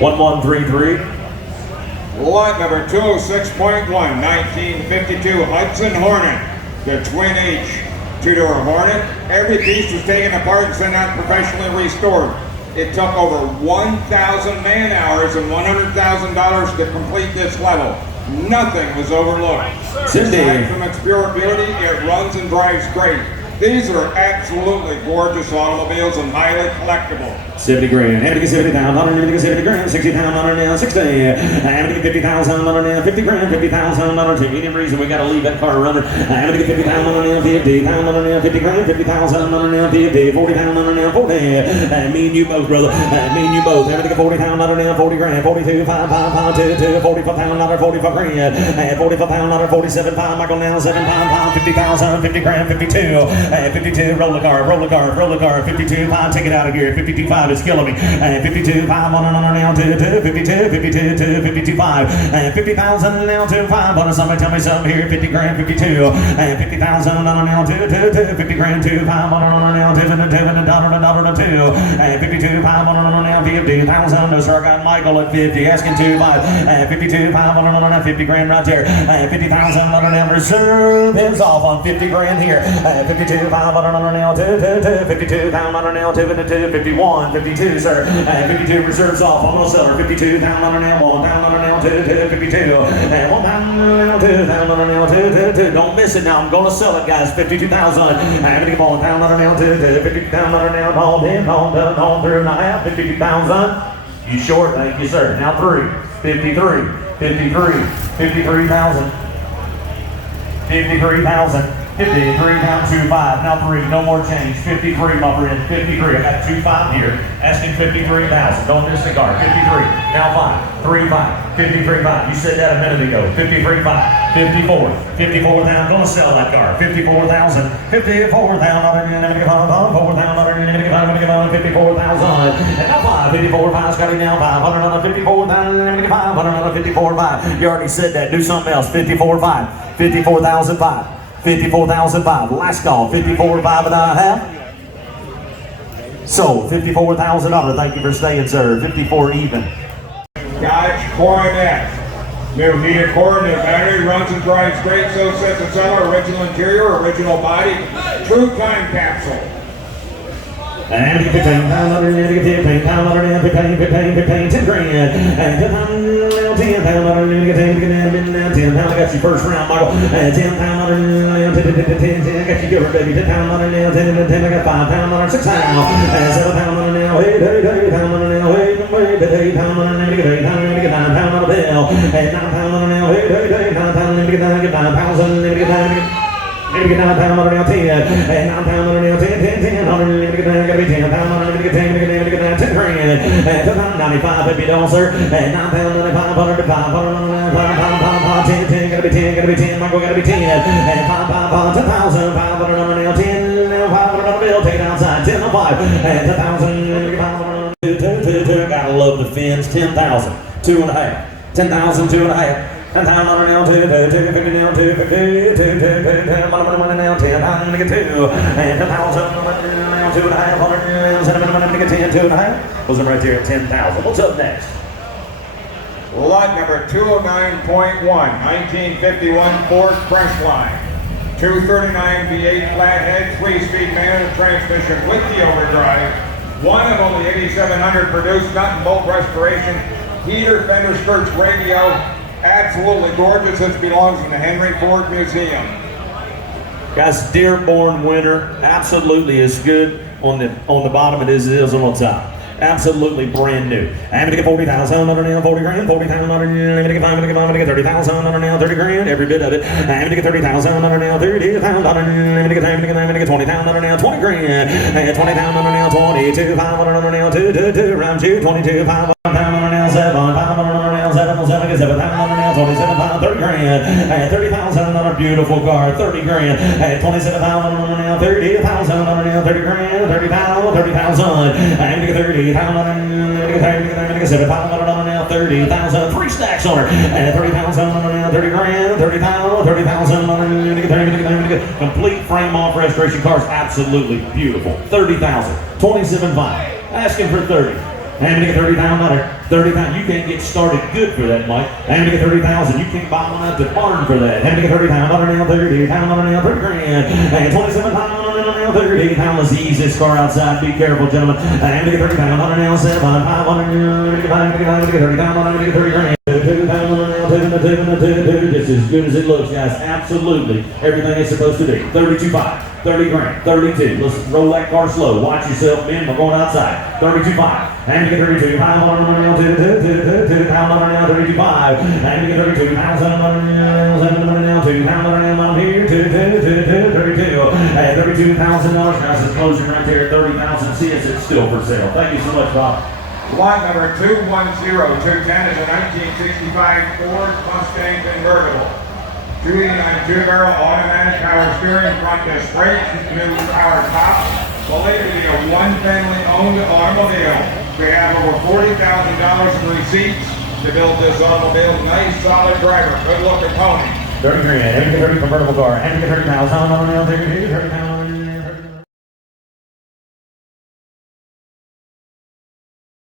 1133. Lot number 206.1, 1952 Hudson Hornet, the Twin H two-door Hornet. Every piece was taken apart and sent out professionally restored. It took over 1,000 man hours and $100,000 to complete this level. Nothing was overlooked. Aside from its pure beauty, it runs and drives great. These are absolutely gorgeous automobiles and highly collectible. 70 grand, having to get 70,000, 70 grand, 60,000, 60, having to get 50,000, 50 grand, 50,000. Any reason we got to leave that car running? Having to get 50,000, 50,000, 50 grand, 50,000, 50, 40,000, 40. Me and you both, brother. Me and you both. Having to get 40,000, 40 grand, 42, 5, 5, 5, 2, 2, 45,000, 45 grand, 45,000, 47, 5, Michael now, 7, 5, 50,000, 50 grand, 52, 52, roll the car, 52, 5, take it out of here, 52, 5. Is killing me. 52, 5, on now, 2, 52, 52, 2, 52, 5, 50,000 now, 2, 5. On somebody tell me something here, 50 grand, 52, 50,000 on now, 2, 50 grand, 2, 5, on now, 2, $2, 52, 5, on now, 50,000. No, sir, I got Michael at 50, asking 2, 5, 52, 5, on now, 50 grand right there, 50,000 on now, reserve is off on 50 grand here, 52, 5, on now, 2, 52, 5, on now, 2, 51, 52, sir. 52 reserves off. I'm gonna sell her. 52 down on her now. 1 down on her now. 2, 52. And 1 down on her now. 2 down on her now. 2. Don't miss it now. I'm gonna sell it, guys. 52,000. I'm gonna get 1 down on her now. 2. 50 down on her now. All in, all done, all through and a half. 52,000. You short? Thank you, sir. Now 3. 53. 53. 53,000. 53,000. 53 down 2, 5. Now 3. No more change. 53, my friend. 53. I got 2, 5 here. Asking 53,000. Don't disregard. 53. Now 5. 3, 5. 53, 5. You said that a minute ago. 53, 5. 54. 54 down. Gonna sell that car. 54,000. 54 down. 54,000. And now 5. 54, 5. Scotty now 500 on the 54,000. 500 on the 54, 5. You already said that. Do something else. 54, 5. 54,005. 54,005. Last call. 54, 5 and a half. Sold. $54,000. Thank you for staying, sir. 54 even. Dodge Coronet. New heated Coronet battery, runs and drives great. So says the seller. Original interior, original body. True time capsule. And 15,000, 10 grand. And 10,000, I got you first round, Michael. 10,000, I got you good, baby. 10,000 now, 10, I got 5,000, 6,000, 7,000 now, 8,000 now, 8,000 now, 9,000 on a bill, 9,000 now, 9,000, 9,000, Get 9,000 on now 10, and 9,000 on now 10, 10, 10, gotta be 10,000 on 10 grand, and 95 if you don't, sir, and 9,000 500 500 10, gotta be 10, Michael gotta be 10, and 10,000 500 on now 10, now 500 on the bill, take it outside, 10 on 5, and 10,000 2, gotta love the fins, 10,000, 2 and a half, 10,000, 2 and a half. 10,000 now, 2, 50 now, 2, 50, 10, money now, 10,000 to get 2, and 10,000 now, 2 and a half, 100, 7 to get 10, 2 and a half. Goes in right there at 10,000. What's up next? Lot number 209.1, 1951 Ford Crestliner. 239 V8 flathead, 3-speed manual transmission with the overdrive. One of only 8,700 produced, nut and bolt restoration, heater, fender skirts, radio. Absolutely gorgeous. This belongs in the Henry Ford Museum. Guys, Dearborn winter, absolutely as good on the bottom as it is on the top. Absolutely brand new. I'm gonna get 40,000 under now, 40 grand, 40,000 under now, I'm gonna get 30,000 under now, 30 grand, every bit of it. I'm gonna get 30,000 under now, 30,000 under now, I'm gonna get 20,000 under now, 20 grand, 20,000 under now, 22, 500 under now, 2, round 2, 22, 500 under now, 7, 500 under now, 7, get 7,000 under now, 27, 30 grand, 30,000 on a beautiful car, 30 grand, 27,000 under now, 30,000 under now, 30 grand, 30,000, I'm gonna get 30,000 under now, 7,000 under now, 30,000, 3 stacks on her, 30,000 under now, 30 grand, 30,000 under now, complete frame off restoration cars, absolutely beautiful, 30,000, 27.5, asking for 30, I'm gonna get 30,000 under. 30,000. You can't get started good for that, Mike. I'm gonna get 30,000. You can't buy one at the barn for that. I'm gonna get 30,000. $100 now, 30, $100 now, 30 grand. And 27 pounds, now 30 pounds. Let's ease this car outside. Be careful, gentlemen. I'm gonna get 30 pounds. $100 now, 7, 500. I'm gonna get 30 pounds. I'm gonna get 30 grand. Just as good as it looks, guys. Absolutely everything it's supposed to be. 32.5, 30 grand, 32. Let's roll that car slow. Watch yourself, men. We're going outside. 32.5. And get 32. Pound on now, 2 pound on now, 32.5. And get 32. Pounds on now, 7 now, 2 pound on now. I'm here, 32. And $32,000. Guys, it's closing right there at 30,000. See us, it's still for sale. Thank you so much, Bob. Lot number 210210 is a 1965 Ford Mustang convertible. 289 two-barrel automatic power steering, front disc brakes, new power top. Believed to be a one-family-owned automobile. We have over $40,000 in receipts to build this automobile. Nice, solid driver, good-looking pony. 30 grand, 30 convertible car, 30,000, 30,000.